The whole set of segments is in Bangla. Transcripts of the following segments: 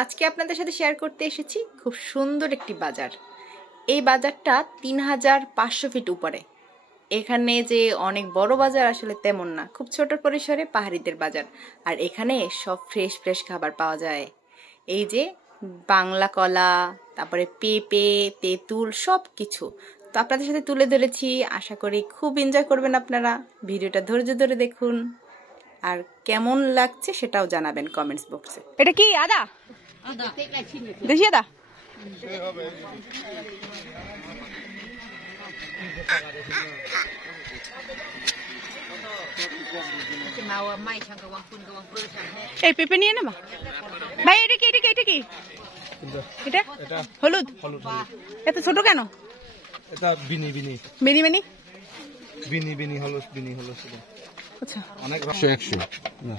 আজকে আপনাদের সাথে শেয়ার করতে এসেছি খুব সুন্দর একটি বাজার। এই বাজারটা ৩৫০০ ফিট উপরে। এখানে যে অনেক বড় বাজার আসলে তেমন না, খুব ছোট পরিসরে পাহাড়িদের বাজার। আর এখানে সব ফ্রেশ ফ্রেশ খাবার পাওয়া যায়। এই যে বাংলা কলা, তারপরে পেঁপে, তেঁতুল, সব কিছু তো আপনাদের সাথে তুলে ধরেছি। আশা করি খুব এনজয় করবেন আপনারা। ভিডিওটা ধৈর্য ধরে দেখুন, আর কেমন লাগছে সেটাও জানাবেন কমেন্টস বক্সে। এটা কি আদা? দেশি আদা? এই পেঁপে নিয়ে নেবা ভাই। এটা কি এটা কি এটা কি এটা? হলুদ। এত ছোট কেন? এটা বিনি বিনি বেনি বেনি বিনি বিনি হলুদ বিনি হলুদ। আচ্ছা, অনেক 100 না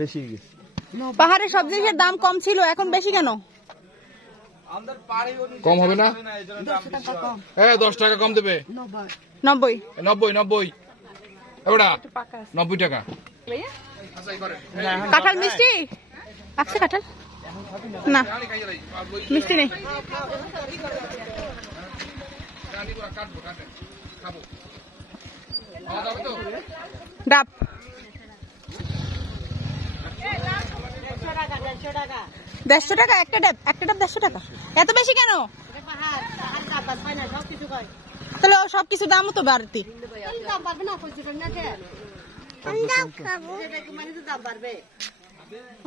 বেশি গেছে। পাহাড়ে সব জিনিসের দাম কম ছিল, এখন বেশি কেন? কম হবে না? হ্যাঁ 10 টাকা কম দেবে। 90 90 90 এবারে 90 টাকা। কাঁঠাল মিষ্টি আছে? কাঁঠাল না, মিষ্টি নেই। ডাব 150 টাকা একটা ডাব? একটা ডাব 150 টাকা? এত বেশি কেন? তাহলে সবকিছু দামও তো বাড়তি।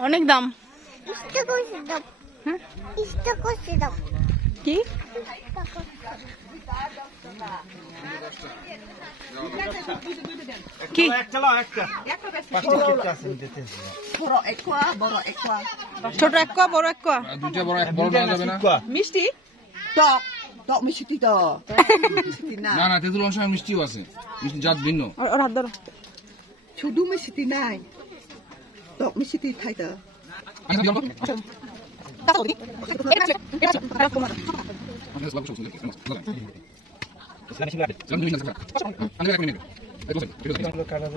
অনেক দাম। কি কি ছোট এক কোয়া, বড় এক কোয়া? দুইটা বড় এক বড় দেওয়া যাবে না? মিষ্টি টক টক মিষ্টি তো না না, তেঁতুল অংশ মিষ্টিও আছে, মিষ্টি জাত ভিন্ন। ওর হাত ধরো। শুধু মিষ্টি নাই, টক মিষ্টি খাইতো।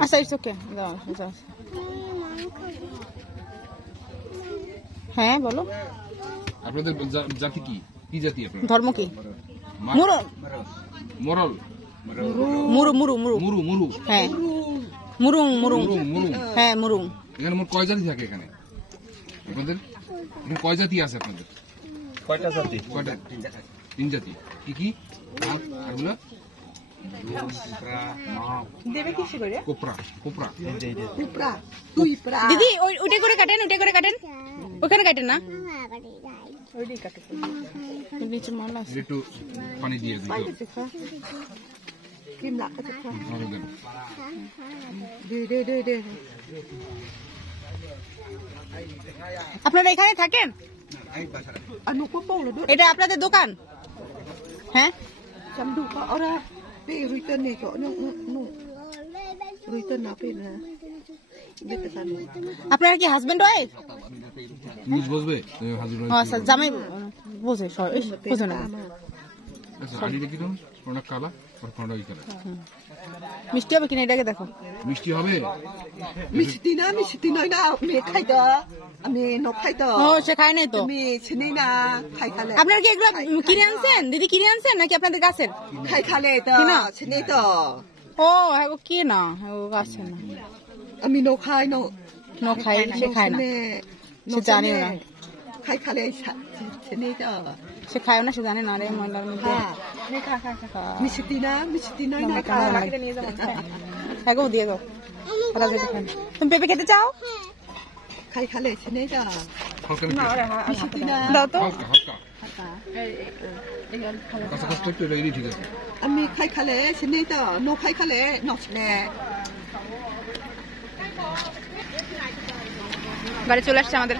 আচ্ছা, ইটস ওকে। হ্যাঁ বলো। আপনাদের জাতি কি? কি জাতি আপনাদের? ধর্ম কি? মুরু মরল মুরু মুরু মুরু মুরু মুরু। হ্যাঁ মুরুং মুরুং। মুরু। হ্যাঁ মুরুং। এখানে মোট কয় জাতি থাকে এখানে আপনাদের? এখানে কয় জাতি আছে আপনাদের? কয়টা জাতি? কয়টা? 3 জাতি। কি কি? এগুলো দেবে কি করে? Copra copra. উপরা তুই প্রা দিদি ওইটা করে কাটেন, ওইটা করে কাটেন। ওখানে কাটেন না, ওইটাই কাটেন। নিচে মাল আছে, একটু পানি দিয়ে দিতে। কিম লাগ আছে খা ভালো দেন। দে আপনারা এখানে থাকেন? আনু কো বলো দো। এটা আপনাদের দোকান? হ্যাঁ চামদু কো ওরা বে রুইতন নে কো নো নো রুইতন না পে না দেখতে জানো। আপনারা কি হাজবেন্ড ওয়াইফ? নিজ বসবে হাজির হয়ে। আচ্ছা, জামাই বোঝে, বোঝে না। আচ্ছা, আলি দেখি তো কোনটা কালা আর কোনটা এই কালা। মিষ্টি হবে কিনা এটাকে দেখো। মিষ্টি হবে? মিষ্টি নয় না আমি খাইতো, আমি নো খাইতো। ও সে খায় নাই তো। আমি চিনি না খাই খালে। আপনারা কি এগুলো কিনে আনছেন? দিদি কিনে আনছেন নাকি আপনাদের গাছের? খাই খালে তো চিনি তো। ও হ্যাঁ, কি না গাছের না। আমি নো খাই নো নো খায়, সে খায় না, সে জানে না। খাই খালে চিনি তো। সে খায় না, সে জানে না। রে ময়লার মধ্যে মিষ্টি নয় না হ্যাঁ গো, দিয়ে গো। তুমি পেঁপে খেতে চাও? খাই খালে চিনি তো। মিষ্টি না দাও তো। হালকা হালকা কাঁচা কাঁচা একটু রেডি। ঠিক আছে, আমি খাই খালে চিনি তো, নো খাই খালে নো চিনি। বাড়ি চলে আসছে আমাদের।